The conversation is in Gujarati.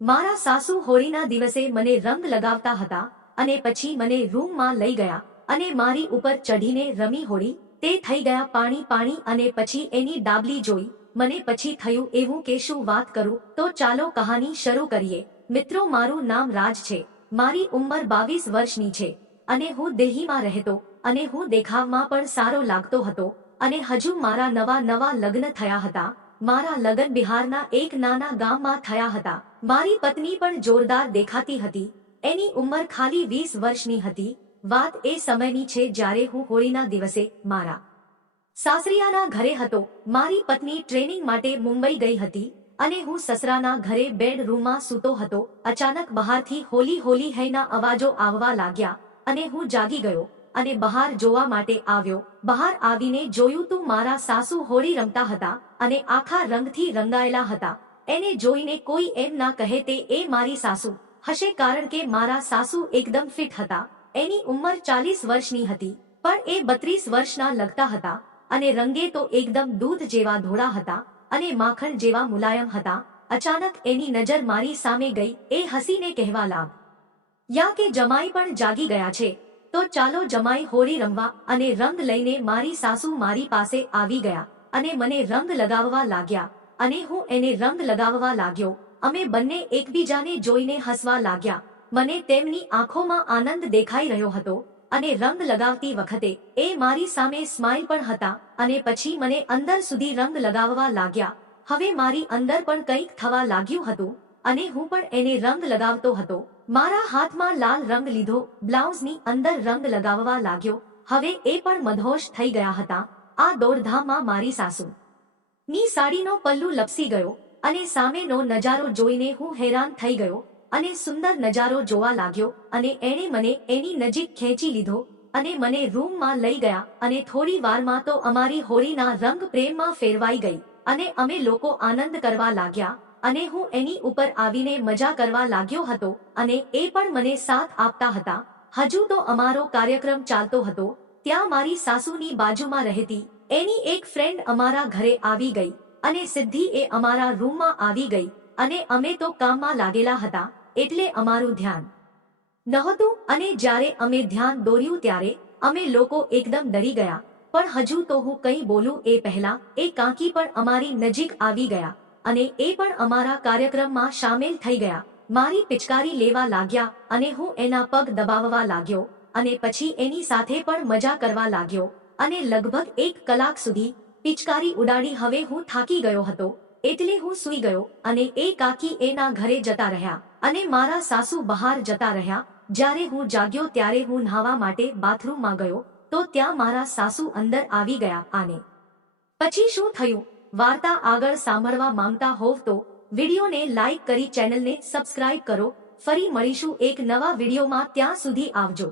મારા સાસુ હોળીના દિવસે મને રંગ લગાવતા હતા અને પછી મને રૂમમાં લઈ ગયા અને મારી ઉપર ચઢીને રમી હોળી. તે થઈ ગયા પાણી પાણી અને પછી એની ડાબલી જોઈ. મને પછી થયું એવું કે શું વાત કરું. તો ચાલો કહાની શરૂ કરીએ. મિત્રો, મારું નામ રાજ છે. મારી ઉંમર 22 વર્ષની છે અને હું દિલ્હીમાં રહેતો અને હું દેખાવમાં પણ સારો લાગતો હતો અને હજુ મારા નવા લગ્ન થયા હતા. મારા લગ્ન બિહારના એક નાના ગામમાં થયા હતા. મારી પત્ની પણ જોરદાર દેખાતી હતી. એની ઉંમર ખાલી 20 વર્ષની હતી. વાત એ સમયની છે જ્યારે હું હોળીના દિવસે મારા સાસરિયાના ઘરે હતો. મારી પત્ની ટ્રેનિંગ માટે મુંબઈ ગઈ હતી અને હું સસરાના ઘરે બેડરૂમમાં સૂતો હતો. અચાનક બહારથી હોલી હોલી હૈના અવાજો આવવા લાગ્યા અને હું જાગી ગયો અને બહાર જોવા માટે આવ્યો. બહાર આવીને જોયું તો મારા સાસુ હોળી રમતા હતા અને આખા રંગથી રંગાયેલા હતા. એને જોઈને કોઈ એમ ના કહે તે એ મારી સાસુ હશે, કારણ કે મારા સાસુ એકદમ ફિટ હતા. એની ઉંમર 40 વર્ષની હતી પણ એ 32 વર્ષના લગતા હતા અને રંગે તો એકદમ દૂધ જેવા ધોળા હતા અને માખણ જેવા મુલાયમ હતા. અચાનક એની નજર મારી સામે ગઈ. એ હસીને કહેવા લાગ્યા કે જમાઈ પણ જાગી ગયા છે, તો ચાલો જમાઈ હોળી રમવા. અને રંગ લઈને મારી સાસુ મારી પાસે આવી ગયા અને મને રંગ લગાવવા લાગ્યા અને હું એને રંગ લગાવવા લાગ્યો. અમે બંને એકબીજાને જોઈને હસવા લાગ્યા. મને તેમની આંખોમાં આનંદ દેખાઈ રહ્યો હતો અને રંગ લગાવતી વખતે એ મારી સામે સ્માઇલ પણ હતા અને પછી મને અંદર સુધી રંગ લગાવવા લાગ્યા. હવે મારી અંદર પણ કંઈક થવા લાગ્યું હતું અને હું પણ એને રંગ લગાવતો હતો. મારા હાથમાં લાલ રંગ લીધો, બ્લાઉઝની અંદર રંગ લગાવવા લાગ્યો. હવે એ પણ મધોશ થઈ ગયા હતા. આ દોડધામમાં મારી સાસુ ની સાડીનો પલ્લુ લપસી ગયો અને સામેનો નજારો જોઈને હું હેરાન થઈ ગયો અને સુંદર નજારો જોવા લાગ્યો અને એણે મને એની નજીક ખેંચી લીધો અને મને રૂમમાં લઈ ગયા અને થોડી વારમાં તો અમારી હોળીના રંગ પ્રેમમાં ફેરવાઈ ગઈ અને અમે લોકો આનંદ કરવા લાગ્યા અને હું એની ઉપર આવીને મજા કરવા લાગ્યો હતો અને એ પણ મને સાથ આપતા હતા. હજુ તો અમારો કાર્યક્રમ ચાલતો હતો. ત્યાં મારી સાસુની બાજુમાં રહેતી એની એક ફ્રેન્ડ અમારા ઘરે આવી ગઈ અને સીધી એ અમારા રૂમમાં આવી ગઈ અને અમે તો કામમાં લાગેલા હતા એટલે અમારું ધ્યાન નહોતું અને જ્યારે અમે ધ્યાન દોર્યું ત્યારે અમે લોકો એકદમ ડરી ગયા. પણ હજુ તો હું કંઈ બોલું એ પહેલા એ કાકી પણ અમારી નજીક આવી ગયા અને એ પણ અમારા કાર્યક્રમમાં સામેલ થઈ ગયા. મારી પિચકારી લેવા લાગ્યા અને હું એના પગ દબાવવા લાગ્યો અને પછી એની સાથે પણ મજા કરવા લાગ્યો અને લગભગ 1 કલાક સુધી પિચકારી ઉડાડી. હવે હું થાકી ગયો હતો એટલે હું સૂઈ ગયો અને એ કાકી એના ઘરે જતા રહ્યા અને મારા સાસુ બહાર જતા રહ્યા. જ્યારે હું જાગ્યો ત્યારે હું નહાવા માટે બાથરૂમમાં ગયો તો ત્યાં મારા સાસુ અંદર આવી ગયા. આને પછી શું થયું વાર્તા આગળ સાંભળવા માંગતા હોવ તો વિડીયોને લાઈક કરી ચેનલને સબસ્ક્રાઇબ કરો. ફરી મળીશું એક નવા વિડીયોમાં. ત્યાં સુધી આવજો.